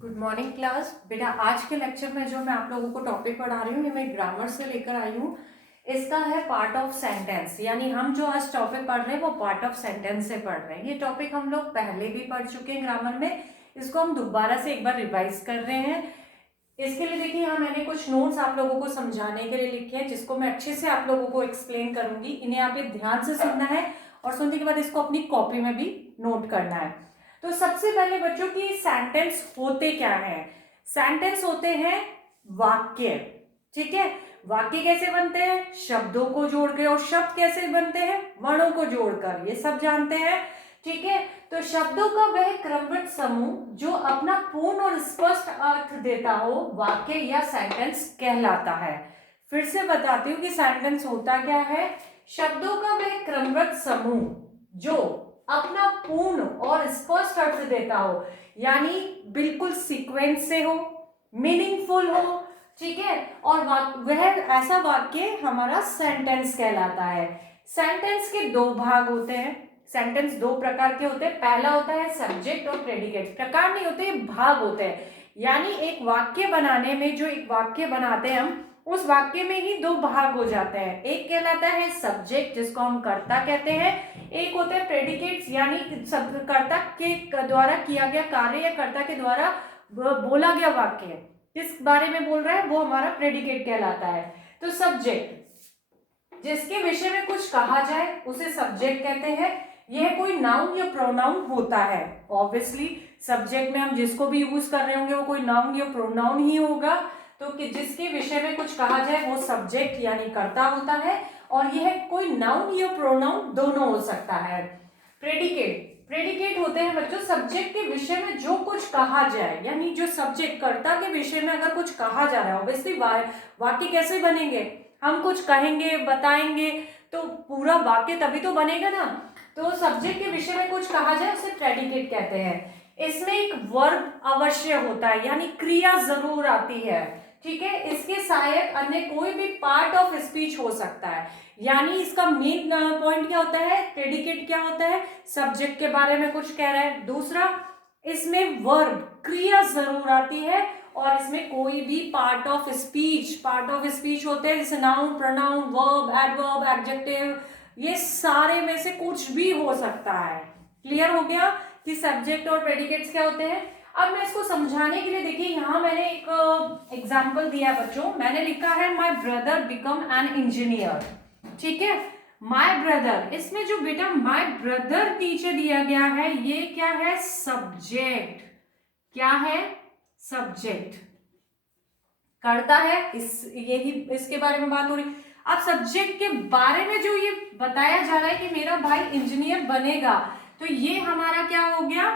Good morning class. बेटा आज के लेक्चर में जो मैं आप लोगों को टॉपिक पढ़ा रही हूँ ये मैं ग्रामर से लेकर आई हूँ। इसका है पार्ट ऑफ सेंटेंस, यानी हम जो आज टॉपिक पढ़ रहे हैं वो पार्ट ऑफ सेंटेंस से पढ़ रहे हैं। ये टॉपिक हम लोग पहले भी पढ़ चुके हैं ग्रामर में, इसको हम दोबारा से एक बार रिवाइज कर रहे हैं। इसके लिए देखिए यहाँ मैंने कुछ नोट्स आप लोगों को समझाने के लिए लिखे हैं, जिसको मैं अच्छे से आप लोगों को एक्सप्लेन करूंगी। इन्हें आप ध्यान से सुनना है और सुनने के बाद इसको अपनी कॉपी में भी नोट करना है। तो सबसे पहले बच्चों की सेंटेंस होते क्या है? सेंटेंस होते हैं वाक्य। ठीक है, वाक्य कैसे बनते हैं? शब्दों को जोड़ के। और शब्द कैसे बनते हैं? वर्णों को जोड़कर। ये सब जानते हैं। ठीक है, तो शब्दों का वह क्रमबद्ध समूह जो अपना पूर्ण और स्पष्ट अर्थ देता हो वाक्य या सेंटेंस कहलाता है। फिर से बताती हूँ कि सेंटेंस होता क्या है। शब्दों का वह क्रमबद्ध समूह जो अपना पूर्ण और स्पष्ट अर्थ देता हो, यानी बिल्कुल सीक्वेंस से हो, मीनिंगफुल हो। ठीक है, और वह ऐसा वाक्य हमारा सेंटेंस कहलाता है। सेंटेंस के दो भाग होते हैं। सेंटेंस दो प्रकार के होते हैं। पहला होता है सब्जेक्ट और प्रेडिकेट। प्रकार नहीं होते, भाग होते हैं। यानी एक वाक्य बनाने में जो एक वाक्य बनाते हैं हम, उस वाक्य में ही दो भाग हो जाते हैं। एक कहलाता है सब्जेक्ट जिसको हम कर्ता कहते हैं, एक होता है प्रेडिकेट्स यानी कर्ता के द्वारा किया गया कार्य या कर्ता के द्वारा बोला गया वाक्य किस बारे में बोल रहा है वो हमारा प्रेडिकेट कहलाता है। तो सब्जेक्ट जिसके विषय में कुछ कहा जाए उसे सब्जेक्ट कहते हैं। यह कोई नाउन या प्रोनाउन होता है। ऑब्वियसली सब्जेक्ट में हम जिसको भी यूज कर रहे होंगे वो कोई नाउन या प्रोनाउन ही होगा। तो कि जिसके विषय में कुछ कहा जाए वो सब्जेक्ट यानी कर्ता होता है, और यह कोई नाउन या प्रोनाउन दोनों हो सकता है। प्रेडिकेट होते हैं बच्चों सब्जेक्ट के विषय में जो कुछ कहा जाए, यानी जो सब्जेक्ट कर्ता के विषय में अगर कुछ कहा जा रहा है। ऑब्वियसली वाक्य कैसे बनेंगे? हम कुछ कहेंगे, बताएंगे, तो पूरा वाक्य तभी तो बनेगा ना। तो सब्जेक्ट के विषय में कुछ कहा जाए उसे प्रेडिकेट कहते हैं। इसमें एक वर्ब अवश्य होता है, यानी क्रिया जरूर आती है। ठीक है, इसके सहायक अन्य कोई भी पार्ट ऑफ स्पीच हो सकता है। यानी इसका मेन पॉइंट क्या होता है? प्रेडिकेट क्या होता है? सब्जेक्ट के बारे में कुछ कह रहा है। दूसरा, इसमें वर्ब क्रिया जरूर आती है, और इसमें कोई भी पार्ट ऑफ स्पीच होते हैं, जैसे noun, pronoun, verb, adverb, adjective, ये सारे में से कुछ भी हो सकता है। क्लियर हो गया कि सब्जेक्ट और प्रेडिकेट्स क्या होते हैं। अब मैं इसको समझाने के लिए देखिए यहाँ मैंने एक एग्जाम्पल दिया है बच्चों। मैंने लिखा है my brother become an engineer. ठीक है, माई ब्रदर, इसमें जो बेटा माई ब्रदर नीचे दिया गया है ये क्या है? सब्जेक्ट। क्या है? सब्जेक्ट। करता है यही इसके बारे में बात हो रही। अब सब्जेक्ट के बारे में जो ये बताया जा रहा है कि मेरा भाई इंजीनियर बनेगा, तो ये हमारा क्या हो गया?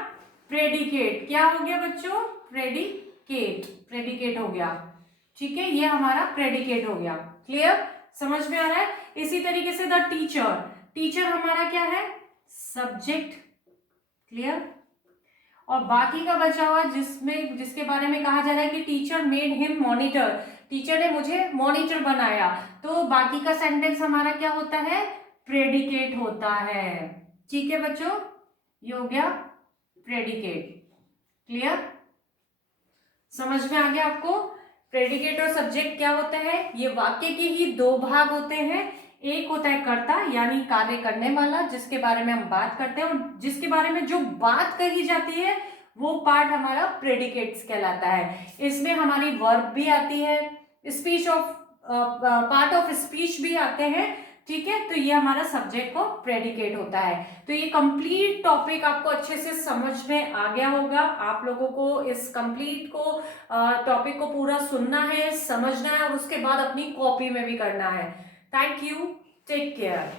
प्रेडिकेट। क्या हो गया बच्चों? प्रेडिकेट हो गया। ठीक है, ये हमारा प्रेडिकेट हो गया। क्लियर? समझ में आ रहा है? इसी तरीके से द टीचर हमारा क्या है? सब्जेक्ट। क्लियर? और बाकी का बचा हुआ जिसके बारे में कहा जा रहा है कि teacher made him monitor, teacher ने मुझे मॉनिटर बनाया, तो बाकी का सेंटेंस हमारा क्या होता है? प्रेडिकेट होता है। ठीक है बच्चों, ये हो गया प्रेडिकेट। क्लियर? समझ में आ गया आपको? प्रेडिकेट और सब्जेक्ट क्या होता है? ये वाक्य के ही दो भाग होते हैं। एक होता है कर्ता यानी कार्य करने वाला, जिसके बारे में हम बात करते हैं, और जिसके बारे में जो बात कही जाती है वो पार्ट हमारा प्रेडिकेट्स कहलाता है। इसमें हमारी वर्ब भी आती है, पार्ट ऑफ स्पीच भी आते हैं। ठीक है, तो ये हमारा सब्जेक्ट को प्रेडिकेट होता है। तो ये कंप्लीट टॉपिक आपको अच्छे से समझ में आ गया होगा। आप लोगों को इस कंप्लीट को टॉपिक को पूरा सुनना है, समझना है, और उसके बाद अपनी कॉपी में भी करना है। Thank you, take care.